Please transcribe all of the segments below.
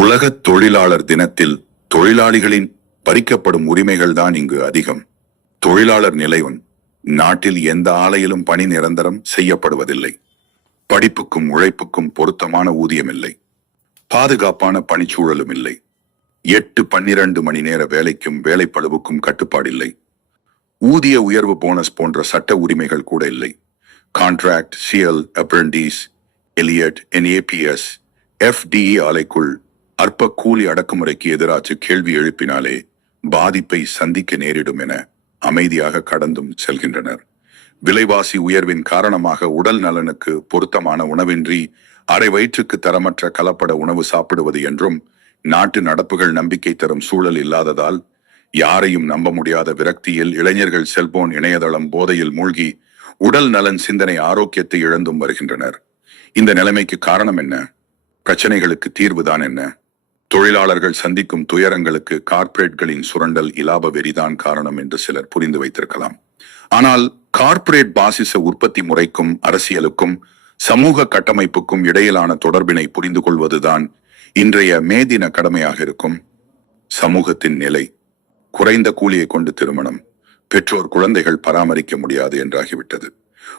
உலக தொழிலாளர் தினத்தில் தொழிலாளிகளின் பறிக்கப்படும் உரிமைகள் தான் இங்கு அதிகம். தொழிலாளர் நிலைவன் நாட்டில் எந்த ஆலையிலும் பணி நிரந்தரம் செய்யப்படுவதில்லை. படிப்புக்கும் உழைப்புக்கும் பொருத்தமான ஊதியம் இல்லை பாதுகாப்பான பணிச்சூழலும் இல்லை. எட்டு பன்னிரண்டு மணி நேர வேலைக்கும் வேலைப்பளவுக்கும் கட்டுப்பாடில்லை. ஊதிய உயர்வு போனஸ் போன்ற சட்ட உரிமைகள் கூட இல்லை. கான்ட்ராக்ட் சிஎல் அப்ரண்டிஸ் எலியட் என்ஏபிஎஸ் எஃப்டிஇ ஆலைக்குள் அற்ப கூலி அடக்குமுறைக்கு எதிராச்சு கேள்வி எழுப்பினாலே பாதிப்பை சந்திக்க நேரிடும் என அமைதியாக கடந்தும் செல்கின்றனர். விலைவாசி உயர்வின் காரணமாக உடல் நலனுக்கு பொருத்தமான உணவின்றி அரை வயிற்றுக்கு தரமற்ற கலப்பட உணவு சாப்பிடுவது என்றும் நாட்டு நடப்புகள் நம்பிக்கை தரும் சூழல் இல்லாததால் யாரையும் நம்ப முடியாத விரக்தியில் இளைஞர்கள் செல்போன் இணையதளம் போதையில் மூழ்கி உடல் நலன் சிந்தனை ஆரோக்கியத்தை இழந்தும் வருகின்றனர். இந்த நிலைமைக்கு காரணம் என்ன? பிரச்சனைகளுக்கு தீர்வுதான் என்ன? தொழிலாளர்கள் சந்திக்கும் துயரங்களுக்கு கார்ப்பரேட்களின் சுரண்டல் இலாப வெறிதான் காரணம் என்று சிலர் புரிந்து வைத்திருக்கலாம். ஆனால் கார்ப்பரேட் பாசிச உற்பத்தி முறைக்கும் அரசியலுக்கும் சமூக கட்டமைப்புக்கும் இடையிலான தொடர்பினை புரிந்து கொள்வதுதான் இன்றைய மேதின கடமையாக இருக்கும். சமூகத்தின் நிலை குறைந்த கூலியை கொண்டு திருமணம் பெற்றோர் குழந்தைகள் பராமரிக்க முடியாது என்றாகிவிட்டது.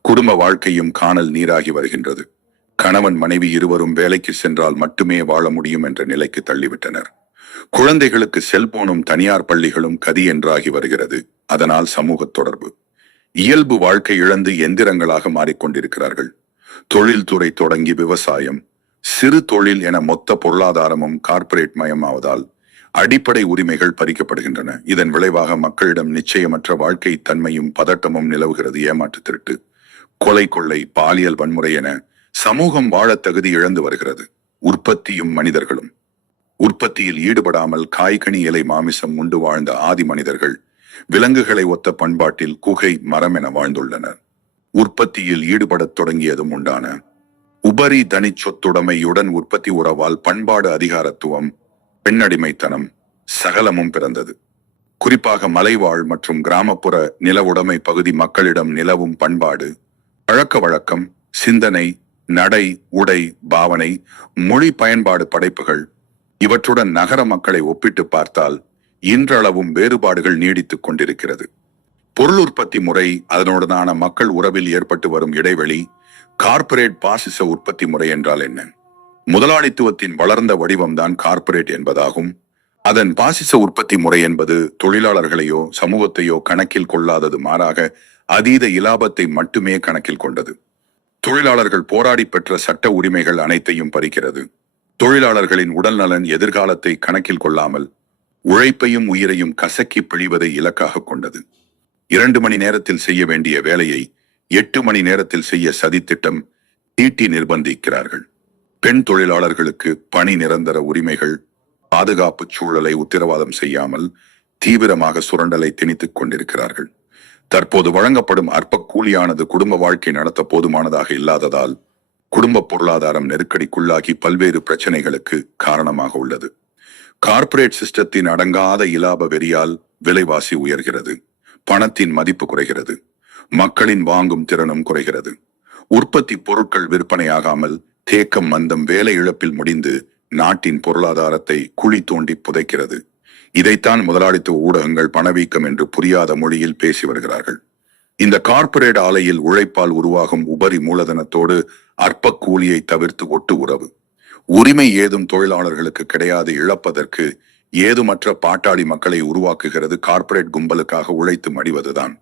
குடும்ப வாழ்க்கையும் காணல் நீராகி வருகின்றது. கணவன் மனைவி இருவரும் வேலைக்கு சென்றால் மட்டுமே வாழ முடியும் என்ற நிலைக்கு தள்ளிவிட்டனர். குழந்தைகளுக்கு செல்போனும் தனியார் பள்ளிகளும் கதி என்றாகி வருகிறது. அதனால் சமூக தொடர்பு. இயல்பு வாழ்க்கை இழந்து எந்திரங்களாக மாறிக்கொண்டிருக்கிறார்கள். தொழில்துறை தொடங்கி விவசாயம். சிறு தொழில் என மொத்த பொருளாதாரமும் கார்ப்பரேட் மயமாவதால் அடிப்படை உரிமைகள் பறிக்கப்படுகின்றன. இதன் விளைவாக மக்களிடம் நிச்சயமற்ற வாழ்க்கை தன்மையும் பதட்டமும் நிலவுகிறது. ஏமாற்று திருட்டு. கொலை கொள்ளை பாலியல் வன்முறை என சமூகம் வாழ தகுதி இழந்து வருகிறது. உற்பத்தியும் மனிதர்களும். உற்பத்தியில் ஈடுபடாமல் காய்கனி இலை மாமிசம் உண்டு வாழ்ந்த ஆதி மனிதர்கள் விலங்குகளை ஒத்த பண்பாட்டில் குகை மரம் என வாழ்ந்துள்ளனர். உற்பத்தியில் ஈடுபடத் தொடங்கியதும் உண்டான உபரி தனி சொத்துடைமையுடன் உற்பத்தி உறவால் பண்பாடு அதிகாரத்துவம் பெண்ணடிமைத்தனம் சகலமும் பிறந்தது. குறிப்பாக மலைவாழ் மற்றும் கிராமப்புற நில உடைமை பகுதி மக்களிடம் நிலவும் பண்பாடு பழக்க வழக்கம் சிந்தனை நடை உடை பாவனை மொழி பயன்பாடு படைப்புகள் இவற்றுடன் நகர மக்களை ஒப்பிட்டு பார்த்தால் இன்றளவும் வேறுபாடுகள் நீடித்துக் கொண்டிருக்கிறது. பொருள் உற்பத்தி முறை அதனுடனான மக்கள் உறவில் ஏற்பட்டு வரும் இடைவெளி கார்ப்பரேட் பாசிச உற்பத்தி முறை என்றால் என்ன? முதலாளித்துவத்தின் வளர்ந்த வடிவம்தான் கார்ப்பரேட் என்பதாகும். அதன் பாசிச உற்பத்தி முறை என்பது தொழிலாளர்களையோ சமூகத்தையோ கணக்கில் கொள்ளாதது மாறாக அதீத இலாபத்தை மட்டுமே கணக்கில் கொண்டது. தொழிலாளர்கள் போராடி பெற்ற சட்ட உரிமைகள் அனைத்தையும் பறிக்கிறது. தொழிலாளர்களின் உடல் நலன் எதிர்காலத்தை கணக்கில் கொள்ளாமல் உழைப்பையும் உயிரையும் கசக்கி பிழிவதை இலக்காக கொண்டது. இரண்டு மணி நேரத்தில் செய்ய வேண்டிய வேலையை எட்டு மணி நேரத்தில் செய்ய சதித்திட்டம் தீட்டி நிர்பந்திக்கிறார்கள். பெண் தொழிலாளர்களுக்கு பணி நிரந்தர உரிமைகள் பாதுகாப்பு சூழலை உத்தரவாதம் செய்யாமல் தீவிரமாக சுரண்டலை திணித்துக் கொண்டிருக்கிறார்கள். தற்போது வழங்கப்படும் அற்ப கூலியானது குடும்ப வாழ்க்கை நடத்த போதுமானதாக இல்லாததால் குடும்ப பொருளாதாரம் நெருக்கடிக்குள்ளாகி பல்வேறு பிரச்சனைகளுக்கு காரணமாக உள்ளது. கார்ப்பரேட் சிஸ்டத்தின் அடங்காத இலாப வெறியால் விலைவாசி உயர்கிறது. பணத்தின் மதிப்பு குறைகிறது. மக்களின் வாங்கும் திறனும் குறைகிறது. உற்பத்தி பொருட்கள் விற்பனையாகாமல் தேக்கம் மந்தம் வேலை இழப்பில் முடிந்து நாட்டின் பொருளாதாரத்தை குழி தோண்டி புதைக்கிறது. இதைத்தான் முதலாளித்துவ ஊடகங்கள் பணவீக்கம் என்று புரியாத மொழியில் பேசி வருகிறார்கள். இந்த கார்ப்பரேட் ஆலையில் உழைப்பால் உருவாகும் உபரி மூலதனத்தோடு அற்ப கூலியை தவிர்த்து ஒட்டு உறவு. உரிமை ஏதும் தொழிலாளர்களுக்கு கிடையாது இழப்பதற்கு ஏதுமற்ற பாட்டாளி மக்களை உருவாக்குகிறது கார்ப்பரேட் கும்பலுக்காக உழைத்து மடிவதுதான்.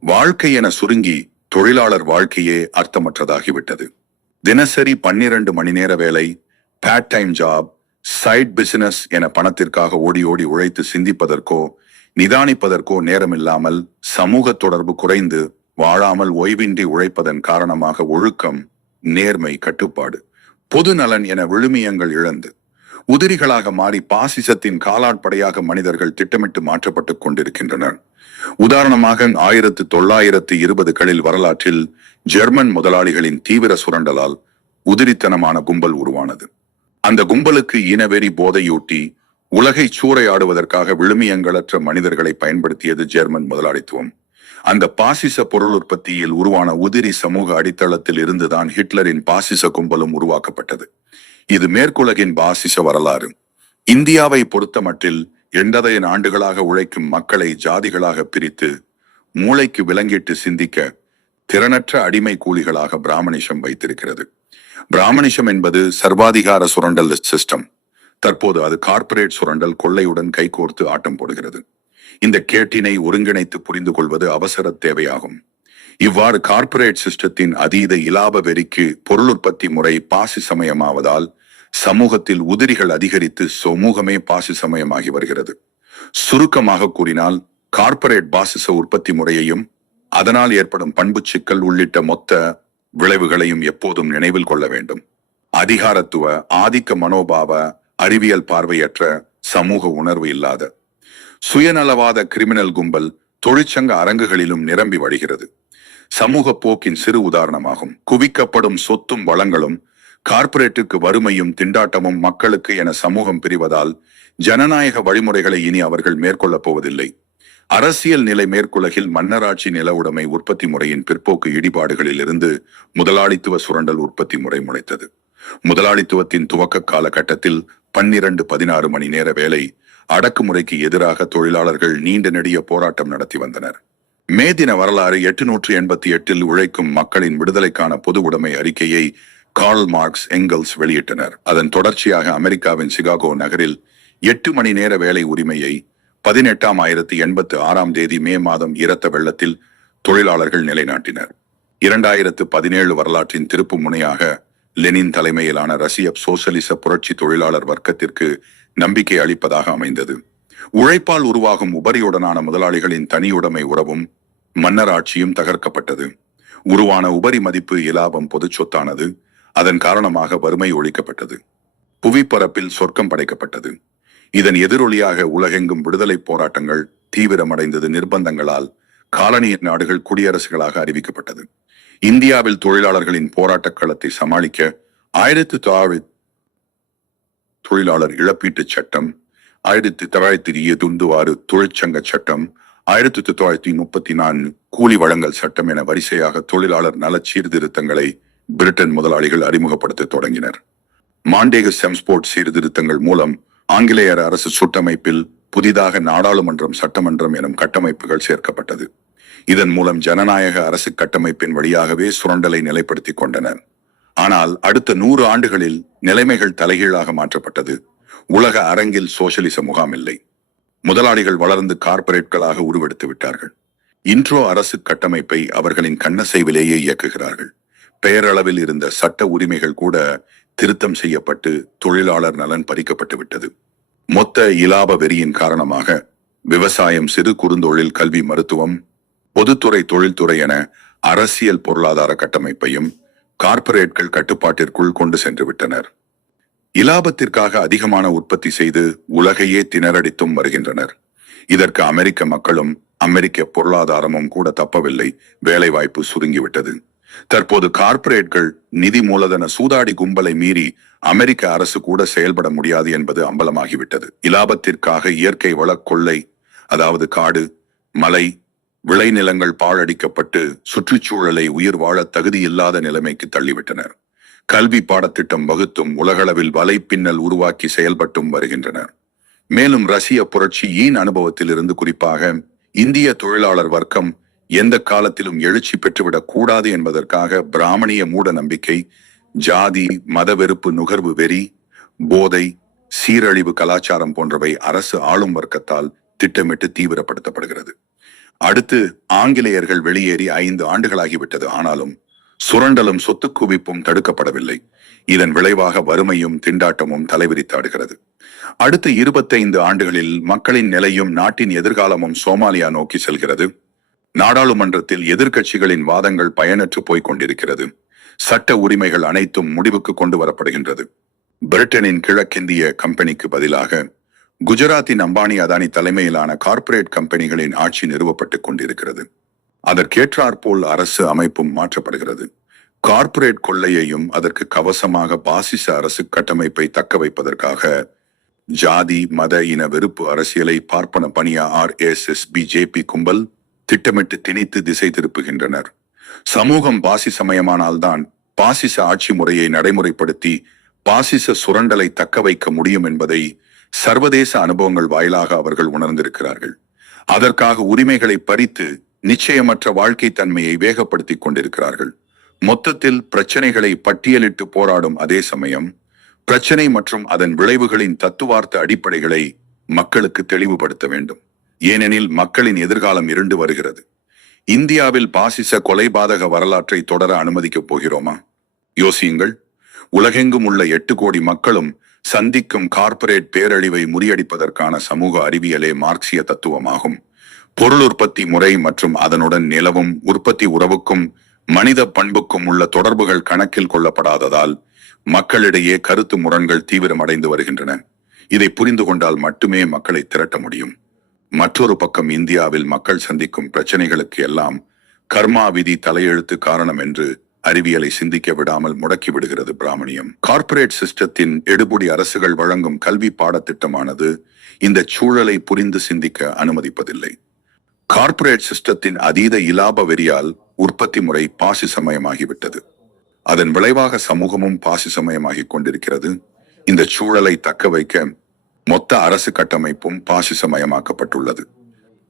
வாழ்க்கை என சுருங்கி தொழிலாளர் வாழ்க்கையே அர்த்தமற்றதாகிவிட்டது. தினசரி பன்னிரண்டு மணி நேர வேலை part time job side business என பணத்திற்காக ஓடி ஓடி உழைத்து சிந்திப்பதற்கோ நிதானிப்பதற்கோ நேரமில்லாமல் சமூக தொடர்பு குறைந்து வாழாமல் ஓய்வின்றி உழைப்பதன் காரணமாக ஒழுக்கம் நேர்மை கட்டுப்பாடு பொது நலன் என விழுமியங்கள் இழந்து உதிரிகளாக மாறி பாசிசத்தின் காலாட்படையாக மனிதர்கள் திட்டமிட்டு மாற்றப்பட்டுக் கொண்டிருக்கின்றனர். உதாரணமாக ஆயிரத்து தொள்ளாயிரத்து இருபதுகளில் வரலாற்றில் ஜெர்மன் முதலாளிகளின் தீவிர சுரண்டலால் உதிரித்தனமான கும்பல் உருவானது. அந்த கும்பலுக்கு இனவெறி போதையூட்டி உலகை சூறையாடுவதற்காக விழுமியங்களற்ற மனிதர்களை பயன்படுத்தியது ஜெர்மன் முதலாளித்துவம். அந்த பாசிச பொருள் உற்பத்தியில் உருவான உதிரி சமூக அடித்தளத்தில் இருந்துதான் ஹிட்லரின் பாசிச கும்பலும் உருவாக்கப்பட்டது. இது மேற்குலகின் பாசிச வரலாறு. இந்தியாவை பொறுத்தமட்டில் எண்பதையன் ஆண்டுகளாக உழைக்கும் மக்களை ஜாதிகளாக பிரித்து மூளைக்கு விலங்கிட்டு சிந்திக்க திறனற்ற அடிமை கூலிகளாக பிராமணிஷம் வைத்திருக்கிறது. பிராமணிசம் என்பது சர்வாதிகார சுரண்டல் சிஸ்டம் தற்போது அது கார்ப்பரேட் சுரண்டல் கொள்ளையுடன் கைகோர்த்து ஆட்டம் போடுகிறது. இந்த கேட்டினை ஒருங்கிணைத்து புரிந்து கொள்வது அவசர தேவையாகும். இவ்வாறு கார்ப்பரேட் சிஸ்டத்தின் அதீத இலாப வெறிக்கு பொருள் உற்பத்தி முறை பாசிசமயமாவதால் சமூகத்தில் உதிரிகள் அதிகரித்து சமூகமே பாசிசமயமாகி வருகிறது. சுருக்கமாக கூறினால் கார்ப்பரேட் பாசிச உற்பத்தி முறையையும் அதனால் ஏற்படும் பண்பு சிக்கல் உள்ளிட்ட மொத்த விளைவுகளையும் எப்போதும் நினைவில் கொள்ள வேண்டும். அதிகாரத்துவ ஆதிக்க மனோபாவ அறிவியல் பார்வையற்ற சமூக உணர்வு இல்லாத சுயநலவாத கிரிமினல் கும்பல் தொழிற்சங்க அரங்குகளிலும் நிரம்பி வழிகிறது. சமூக போக்கின் சிறு உதாரணமாகும். குவிக்கப்படும் சொத்தும் வளங்களும் கார்ப்பரேட்டுக்கு வறுமையும் திண்டாட்டமும் மக்களுக்கு என சமூகம் பிரிவதால் ஜனநாயக வழிமுறைகளை இனி அவர்கள் மேற்கொள்ளப் போவதில்லை. அரசியல் நிலை மேற்குலகில் மன்னராட்சி நில உடைமை உற்பத்தி முறையின் பிற்போக்கு இடிபாடுகளில் இருந்து முதலாளித்துவ சுரண்டல் உற்பத்தி முறை முளைத்தது. முதலாளித்துவத்தின் துவக்க காலகட்டத்தில் பன்னிரண்டு பதினாறு மணி நேர வேலை அடக்குமுறைக்கு எதிராக தொழிலாளர்கள் நீண்ட நெடிய போராட்டம் நடத்தி வந்தனர். மே தின வரலாறு எட்டுநூற்று எண்பத்தி எட்டில் உழைக்கும் மக்களின் விடுதலைக்கான பொது உடைமை அறிக்கையை கார்ல் மார்க்ஸ் எங்கல்ஸ் வெளியிட்டனர். அதன் தொடர்ச்சியாக அமெரிக்காவின் சிகாகோ நகரில் எட்டு மணி நேர வேலை உரிமையை பதினெட்டாம் ஆயிரத்தி எண்பத்து ஆறாம் தேதி மே மாதம் இரத்த வெள்ளத்தில் தொழிலாளர்கள் நிலைநாட்டினர். இரண்டாயிரத்து பதினேழு வரலாற்றின் திருப்பு முனையாக லெனின் தலைமையிலான ரஷ்ய சோசலிச புரட்சி தொழிலாளர் வர்க்கத்திற்கு நம்பிக்கை அளிப்பதாக அமைந்தது. உழைப்பால் உருவாகும் உபரியுடனான முதலாளிகளின் தனியுடைமை உறவும் மன்னராட்சியும் தகர்க்கப்பட்டது. உருவான உபரி மதிப்பு இலாபம் பொதுச் சொத்தானது அதன் காரணமாக வறுமை ஒழிக்கப்பட்டது. புவிப்பரப்பில் சொர்க்கம் படைக்கப்பட்டது. இதன் எதிரொலியாக உலகெங்கும் விடுதலை போராட்டங்கள் தீவிரமடைந்தது நிர்பந்தங்களால் காலனிய நாடுகள் குடியரசுகளாக அறிவிக்கப்பட்டது. இந்தியாவில் தொழிலாளர்களின் போராட்டக் களத்தை சமாளிக்க ஆயிரத்தி தொள்ளாயிரத்தி தொழிலாளர் இழப்பீட்டுச் சட்டம் ஆயிரத்தி தொள்ளாயிரத்தி இருபத்தி ஆறு தொழிற்சங்க சட்டம் ஆயிரத்தி தொள்ளாயிரத்தி முப்பத்தி நான்கு கூலி வழங்கல் சட்டம் என வரிசையாக தொழிலாளர் நல சீர்திருத்தங்களை பிரிட்டன் முதலாளிகள் அறிமுகப்படுத்த தொடங்கினர். மாண்டேக செம்ஸ்போர்ட் சீர்திருத்தங்கள் மூலம் ஆங்கிலேயர் அரசு சுட்டமைப்பில் புதிதாக நாடாளுமன்றம் சட்டமன்றம் எனும் கட்டமைப்புகள் சேர்க்கப்பட்டது. இதன் மூலம் ஜனநாயக அரசு கட்டமைப்பின் வழியாகவே சுரண்டலை நிலைப்படுத்திக் கொண்டனர் ஆனால் அடுத்த நூறு ஆண்டுகளில் நிலைமைகள் தலைகீழாக மாற்றப்பட்டது. உலக அரங்கில் சோசியலிச முகாம் இல்லை. முதலாளிகள் வளர்ந்து கார்ப்பரேட்களாக உருவெடுத்து விட்டார்கள். இன்றோ அரசு கட்டமைப்பை அவர்களின் கண்ணசைவிலேயே இயக்குகிறார்கள். பெயரளவில் இருந்த சட்ட உரிமைகள் கூட திருத்தம் செய்யப்பட்டு தொழிலாளர் நலன் பறிக்கப்பட்டு விட்டது. மொத்த இலாப வெறியின் காரணமாக விவசாயம் சிறு குறுந்தொழில் கல்வி மருத்துவம் பொதுத்துறை தொழில்துறை என அரசியல் பொருளாதார கட்டமைப்பையும் கார்ப்பரேட்கள் கட்டுப்பாட்டிற்குள் கொண்டு சென்று விட்டனர். இலாபத்திற்காக அதிகமான உற்பத்தி செய்து உலகையே திணறடித்தும் வருகின்றனர். இதற்கு அமெரிக்க மக்களும் அமெரிக்க பொருளாதாரமும் கூட தப்பவில்லை. வேலைவாய்ப்பு சுருங்கிவிட்டது. தற்போது கார்ப்பரேட்கள் நிதி மூலதன சூதாடி கும்பலை மீறி அமெரிக்க அரசு கூட செயல்பட முடியாது என்பது அம்பலமாகிவிட்டது. இலாபத்திற்காக இயற்கை வளக்கொள்ளை அதாவது காடு மலை விளைநிலங்கள் பாழடிக்கப்பட்டு சுற்றுச்சூழலை உயிர் வாழ தகுதி இல்லாத நிலைமைக்கு தள்ளிவிட்டனர். கல்வி பாடத்திட்டம் வகுத்தும் உலகளவில் வலைப்பின்னல் உருவாக்கி செயல்பட்டும் வருகின்றனர். மேலும் ரஷ்ய புரட்சி ஈன் அனுபவத்திலிருந்து குறிப்பாக இந்திய தொழிலாளர் வர்க்கம் எந்த காலத்திலும் எழுச்சி பெற்றுவிடக் கூடாது என்பதற்காக பிராமணிய மூட நம்பிக்கை ஜாதி மதவெறுப்பு நுகர்வு வெறி போதை சீரழிவு கலாச்சாரம் போன்றவை அரசு ஆளும் வர்க்கத்தால் திட்டமிட்டு தீவிரப்படுத்தப்படுகிறது. அடுத்து ஆங்கிலேயர்கள் வெளியேறி ஐந்து ஆண்டுகளாகிவிட்டது. ஆனாலும் சுரண்டலும் சொத்து குவிப்பும் தடுக்கப்படவில்லை. இதன் விளைவாக வறுமையும் திண்டாட்டமும் தலைவிரித்தாடுகிறது. அடுத்த இருபத்தைந்து ஆண்டுகளில் மக்களின் நிலையும் நாட்டின் எதிர்காலமும் சோமாலியா நோக்கி செல்கிறது. நாடாளுமன்றத்தில் எதிர்க்கட்சிகளின் வாதங்கள் பயனற்று போய்க் கொண்டிருக்கிறது சட்ட உரிமைகள் அனைத்தும் முடிவுக்கு கொண்டு வரப்படுகின்றது. பிரிட்டனின் கிழக்கிந்திய கம்பெனிக்கு பதிலாக குஜராத்தின் அம்பானி அதானி தலைமையிலான கார்ப்பரேட் கம்பெனிகளின் ஆட்சி நிறுவப்பட்டுக் கொண்டிருக்கிறது. அதற்கேற்றாற்போல் அரசு அமைப்பும் மாற்றப்படுகிறது. கார்ப்பரேட் கொள்ளையையும் அதற்கு கவசமாக பாசிச அரசு கட்டமைப்பை தக்க வைப்பதற்காக ஜாதி மத இன வெறுப்பு அரசியலை பார்ப்பன பணியா ஆர் எஸ் எஸ் பிஜேபி கும்பல் திட்டமிட்டு திணித்து திசை திருப்புகின்றனர். சமூகம் பாசிசமயமானால்தான் பாசிச ஆட்சி முறையை நடைமுறைப்படுத்தி பாசிச சுரண்டலை தக்க வைக்க முடியும் என்பதை சர்வதேச அனுபவங்கள் வாயிலாக அவர்கள் உணர்ந்திருக்கிறார்கள். அதற்காக உரிமைகளை பறித்து நிச்சயமற்ற வாழ்க்கை தன்மையை வேகப்படுத்திக் கொண்டிருக்கிறார்கள். மொத்தத்தில் பிரச்சனைகளை பட்டியலிட்டு போராடும் அதே சமயம் பிரச்சனை மற்றும் அதன் விளைவுகளின் தத்துவார்த்த அடிப்படைகளை மக்களுக்கு தெளிவுபடுத்த வேண்டும். ஏனெனில் மக்களின் எதிர்காலம் இருண்டு வருகிறது. இந்தியாவில் பாசிச கொலைபாதக வரலாற்றை தொடர அனுமதிக்கப் போகிறோமா? யோசியுங்கள். உலகெங்கும் உள்ள எட்டு கோடி மக்களும் சந்திக்கும் கார்ப்பரேட் பேரழிவை முறியடிப்பதற்கான சமூக அறிவியலே மார்க்சிய தத்துவமாகும். பொருள் உற்பத்தி முறை மற்றும் அதனுடன் நிலவும் உற்பத்தி உறவுக்கும் மனித பண்புக்கும் உள்ள தொடர்புகள் கணக்கில் கொள்ளப்படாததால் மக்களிடையே கருத்து முரண்கள் தீவிரமடைந்து வருகின்றன. இதை புரிந்து கொண்டால் மட்டுமே மக்களை திரட்ட முடியும். மற்றொரு பக்கம் இந்தியாவில் மக்கள் சந்திக்கும் பிரச்சனைகளுக்கு எல்லாம் கர்மா விதி தலையெழுத்து காரணம் என்று அறிவியலை சிந்திக்க விடாமல் முடக்கி விடுகிறது பிராமணியம். கார்ப்பரேட் சிஸ்டத்தின் எடுபுடி அரசுகள் வழங்கும் கல்வி பாடத்திட்டமானது இந்த சூழலை புரிந்து சிந்திக்க அனுமதிப்பதில்லை. கார்ப்பரேட் சிஸ்டத்தின் அதீத இலாப வெறியால் உற்பத்தி முறை பாசிசமயமாகிவிட்டது. அதன் விளைவாக சமூகமும் பாசிசமயமாகிக் கொண்டிருக்கிறது. இந்த சூழலை தக்க வைக்க மொத்த அரசு கட்டமைப்பும் பாசிசமயமாக்கப்பட்டுள்ளது.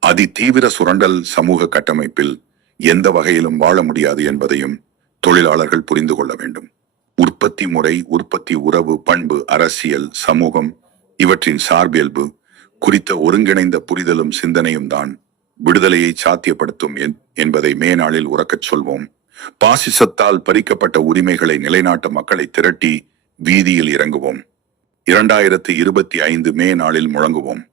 அதி தீவிர சுரண்டல் சமூக கட்டமைப்பில் எந்த வகையிலும் வாழ முடியாது என்பதையும் தொழிலாளர்கள் புரிந்து கொள்ள வேண்டும். உற்பத்தி முறை உற்பத்தி உறவு பண்பு அரசியல் சமூகம் இவற்றின் சார்பியல்பு குறித்த ஒருங்கிணைந்த புரிதலும் சிந்தனையும் தான் விடுதலையை சாத்தியப்படுத்தும் என்- என்பதை மேனாளில் உறக்கச் சொல்வோம். பாசிசத்தால் பறிக்கப்பட்ட உரிமைகளை நிலைநாட்ட மக்களை திரட்டி வீதியில் இறங்குவோம். இரண்டாயிரத்து இருபத்தி ஐந்து மே நாளில் முழங்குவோம்.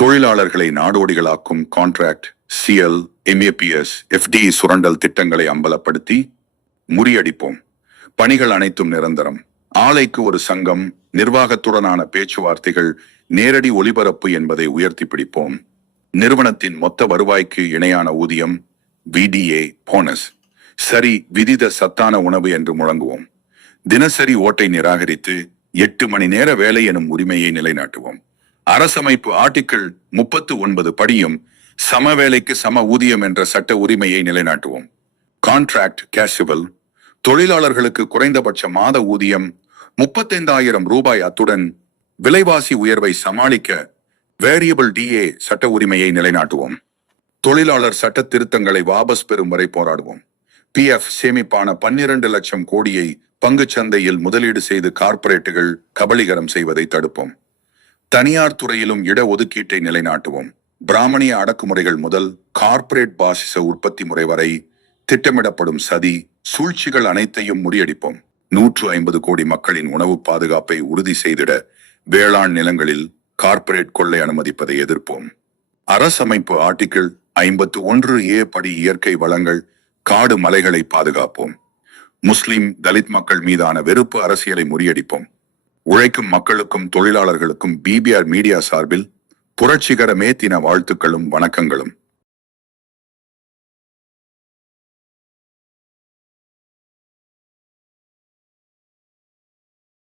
தொழிலாளர்களை நாடோடிகளாக்கும் கான்ட்ராக்ட் சிஎல் எம்ஏபிஎஸ் எஃப்டி சுரண்டல் திட்டங்களை அம்பலப்படுத்தி முறியடிப்போம். பணிகள் அனைத்தும் நிரந்தரம். ஆலைக்கு ஒரு சங்கம் நிர்வாகத்துடனான பேச்சுவார்த்தைகள் நேரடி ஒளிபரப்பு என்பதை உயர்த்தி பிடிப்போம். நிறுவனத்தின் மொத்த வருவாய்க்கு இணையான ஊதியம் விடிஏ போனஸ் சரி விதித சத்தான உணவு என்று முழங்குவோம். தினசரி ஓட்டை நிராகரித்து எட்டு மணி நேர வேலை எனும் உரிமையை நிலைநாட்டுவோம். அரசமைப்பு ஆர்டிக்கிள் முப்பத்து ஒன்பது படியும் சம வேலைக்கு சம ஊதியம் என்ற சட்ட உரிமையை நிலைநாட்டுவோம். கான்ட்ராக்ட் கேஷுவல் தொழிலாளர்களுக்கு குறைந்தபட்ச மாத ஊதியம் முப்பத்தைந்தாயிரம் ரூபாய். அத்துடன் விலைவாசி உயர்வை சமாளிக்க வேரியபிள் டிஏ சட்ட உரிமையை நிலைநாட்டுவோம். தொழிலாளர் சட்ட திருத்தங்களை வாபஸ் பெறும் வரை போராடுவோம். பி எஃப் சேமிப்பான பன்னிரண்டு லட்சம் கோடியை சந்தையில் முதலீடு செய்து கார்ப்பரேட்டுகள் கபலீகரம் செய்வதை தடுப்போம். தனியார் துறையிலும் இட ஒதுக்கீட்டை நிலைநாட்டுவோம். பிராமணிய அடக்குமுறைகள் முதல் கார்ப்பரேட் பாசிச உற்பத்தி முறை வரை திட்டமிடப்படும் சதி சூழ்ச்சிகள் அனைத்தையும் முறியடிப்போம். நூற்று ஐம்பது கோடி மக்களின் உணவு பாதுகாப்பை உறுதி செய்திட வேளாண் நிலங்களில் கார்ப்பரேட் கொள்ளை அனுமதிப்பதை எதிர்ப்போம். அரசமைப்பு ஆர்டிக்கிள் ஐம்பத்து ஒன்று ஏ படி இயற்கை வளங்கள் காடு மலைகளை பாதுகாப்போம். முஸ்லிம் தலித் மக்கள் மீதான வெறுப்பு அரசியலை முறியடிப்போம். உழைக்கும் மக்களுக்கும் தொழிலாளர்களுக்கும் பிபிஆர் மீடியா சார்பில் புரட்சிகர மே தின வாழ்த்துக்களும் வணக்கங்களும்.